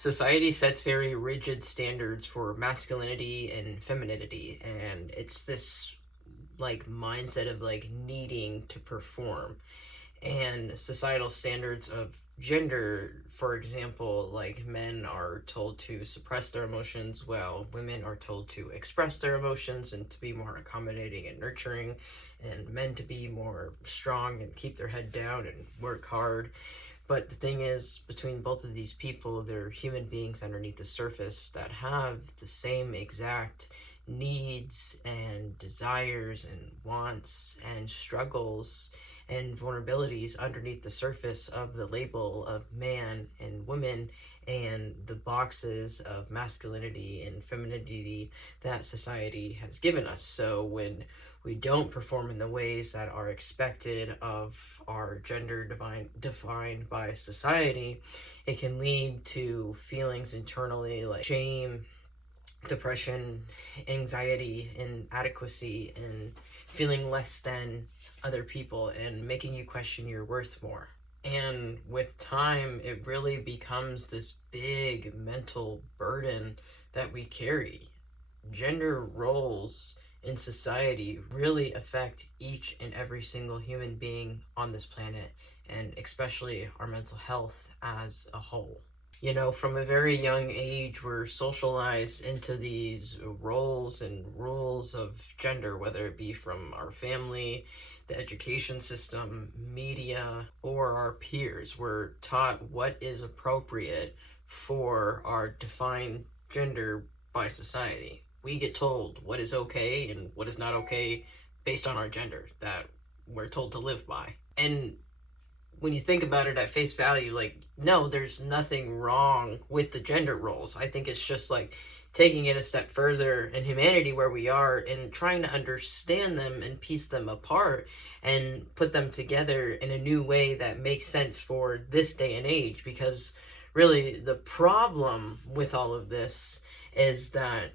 Society sets very rigid standards for masculinity and femininity, and it's this like mindset of like needing to perform. And societal standards of gender, for example, like men are told to suppress their emotions while women are told to express their emotions and to be more accommodating and nurturing, and men to be more strong and keep their head down and work hard. But the thing is, between both of these people, they're human beings underneath the surface that have the same exact needs and desires and wants and struggles and vulnerabilities underneath the surface of the label of man and woman and the boxes of masculinity and femininity that society has given us. So when we don't perform in the ways that are expected of our gender defined by society, it can lead to feelings internally like shame, depression, anxiety, inadequacy, and feeling less than other people and making you question your worth more. And with time, it really becomes this big mental burden that we carry. Gender roles in society really affect each and every single human being on this planet, and especially our mental health as a whole. You know, from a very young age, we're socialized into these roles and rules of gender, whether it be from our family, the education system, media, or our peers. We're taught what is appropriate for our defined gender by society. We get told what is okay and what is not okay based on our gender that we're told to live by. And when you think about it at face value, like, no, there's nothing wrong with the gender roles. I think it's just like taking it a step further in humanity where we are and trying to understand them and piece them apart and put them together in a new way that makes sense for this day and age. Because really the problem with all of this is that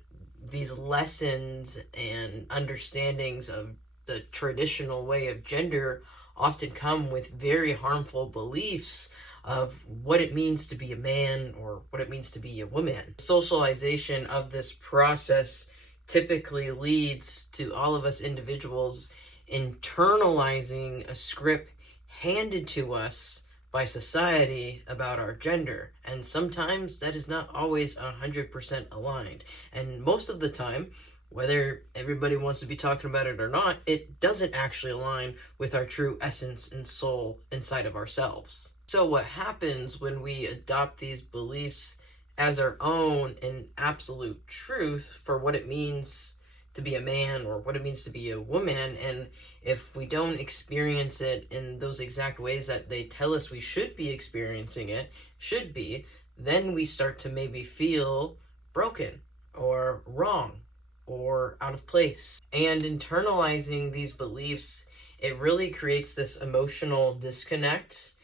these lessons and understandings of the traditional way of gender often come with very harmful beliefs of what it means to be a man or what it means to be a woman. Socialization of this process typically leads to all of us individuals internalizing a script handed to us by society about our gender, and sometimes that is not always 100% aligned, and most of the time, whether everybody wants to be talking about it or not, it doesn't actually align with our true essence and soul inside of ourselves. So what happens when we adopt these beliefs as our own and absolute truth for what it means to be a man or what it means to be a woman, and if we don't experience it in those exact ways that they tell us we should be experiencing it, then we start to maybe feel broken or wrong or out of place. And internalizing these beliefs, it really creates this emotional disconnect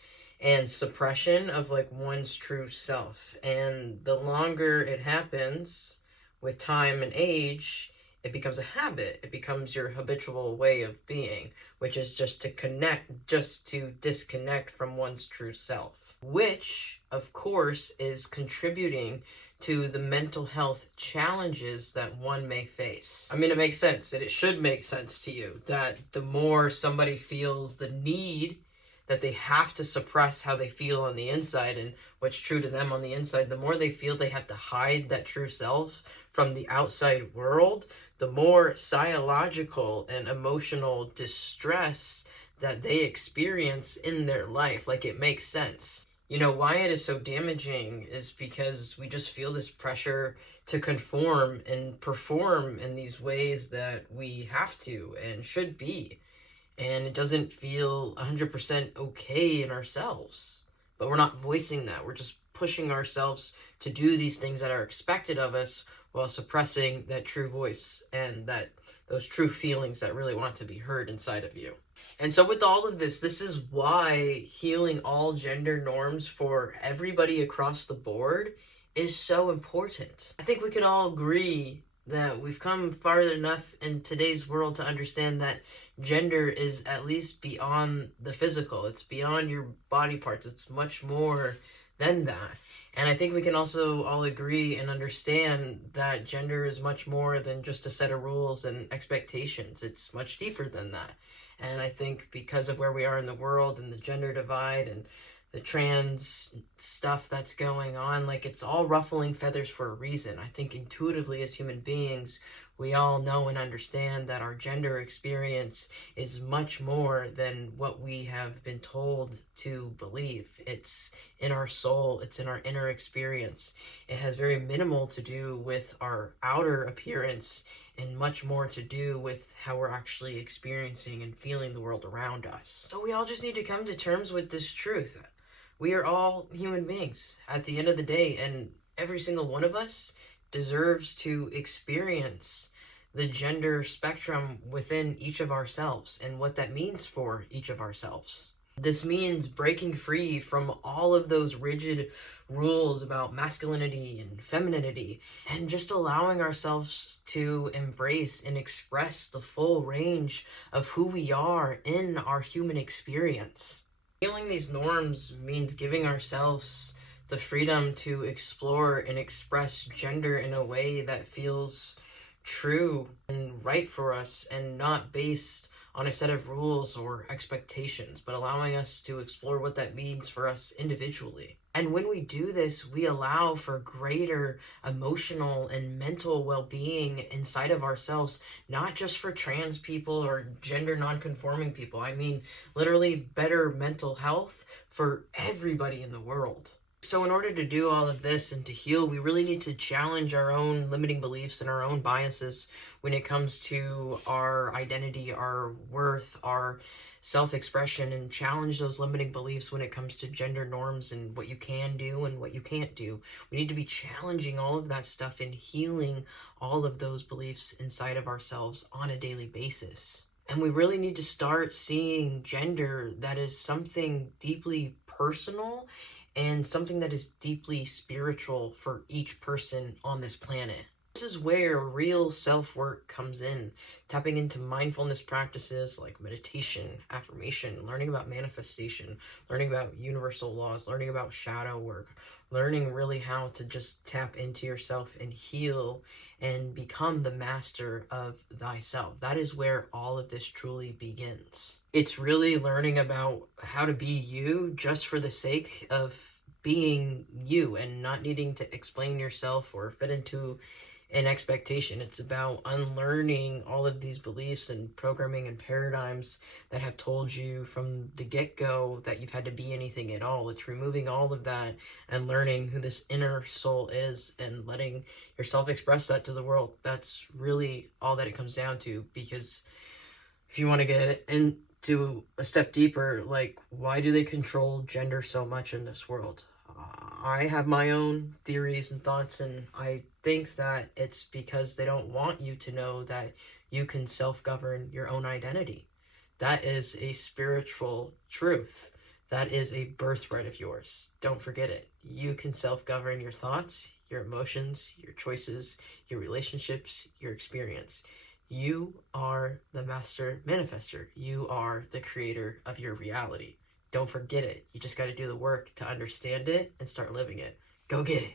and suppression of like one's true self. And the longer it happens with time and age, it becomes a habit. It becomes your habitual way of being, which is just to disconnect from one's true self, which of course is contributing to the mental health challenges that one may face. I mean, it makes sense, and it should make sense to you that the more somebody feels the need that they have to suppress how they feel on the inside and what's true to them on the inside, the more they feel they have to hide that true self from the outside world, the more psychological and emotional distress that they experience in their life. Like, it makes sense. You know, why it is so damaging is because we just feel this pressure to conform and perform in these ways that we have to and should be. And it doesn't feel 100% okay in ourselves. But we're not voicing that. We're just pushing ourselves to do these things that are expected of us while suppressing that true voice and those true feelings that really want to be heard inside of you. And so with all of this is why healing all gender norms for everybody across the board is so important. I think we can all agree that we've come far enough in today's world to understand that gender is at least beyond the physical. It's beyond your body parts. It's much more than that. And I think we can also all agree and understand that gender is much more than just a set of rules and expectations. It's much deeper than that. And I think because of where we are in the world and the gender divide and the trans stuff that's going on, like, it's all ruffling feathers for a reason. I think intuitively as human beings, we all know and understand that our gender experience is much more than what we have been told to believe. It's in our soul, it's in our inner experience. It has very minimal to do with our outer appearance and much more to do with how we're actually experiencing and feeling the world around us. So we all just need to come to terms with this truth. We are all human beings at the end of the day, and every single one of us deserves to experience the gender spectrum within each of ourselves and what that means for each of ourselves. This means breaking free from all of those rigid rules about masculinity and femininity and just allowing ourselves to embrace and express the full range of who we are in our human experience. Healing these norms means giving ourselves the freedom to explore and express gender in a way that feels true and right for us and not based on a set of rules or expectations, but allowing us to explore what that means for us individually. And when we do this, we allow for greater emotional and mental well-being inside of ourselves, not just for trans people or gender non-conforming people. I mean, literally better mental health for everybody in the world. So in order to do all of this and to heal, we really need to challenge our own limiting beliefs and our own biases when it comes to our identity, our worth, our self-expression, and challenge those limiting beliefs when it comes to gender norms and what you can do and what you can't do. We need to be challenging all of that stuff and healing all of those beliefs inside of ourselves on a daily basis. And we really need to start seeing gender that is something deeply personal and something that is deeply spiritual for each person on this planet. This is where real self-work comes in, tapping into mindfulness practices like meditation, affirmation, learning about manifestation, learning about universal laws, learning about shadow work, learning really how to just tap into yourself and heal and become the master of thyself. That is where all of this truly begins. It's really learning about how to be you just for the sake of being you and not needing to explain yourself or fit into an expectation. It's about unlearning all of these beliefs and programming and paradigms that have told you from the get-go that you've had to be anything at all. It's removing all of that and learning who this inner soul is and letting yourself express that to the world. That's really all that it comes down to, because if you want to get into a step deeper, like, why do they control gender so much in this world? I have my own theories and thoughts, and I think that it's because they don't want you to know that you can self-govern your own identity. That is a spiritual truth. That is a birthright of yours. Don't forget it. You can self-govern your thoughts, your emotions, your choices, your relationships, your experience. You are the master manifester. You are the creator of your reality. Don't forget it. You just got to do the work to understand it and start living it. Go get it.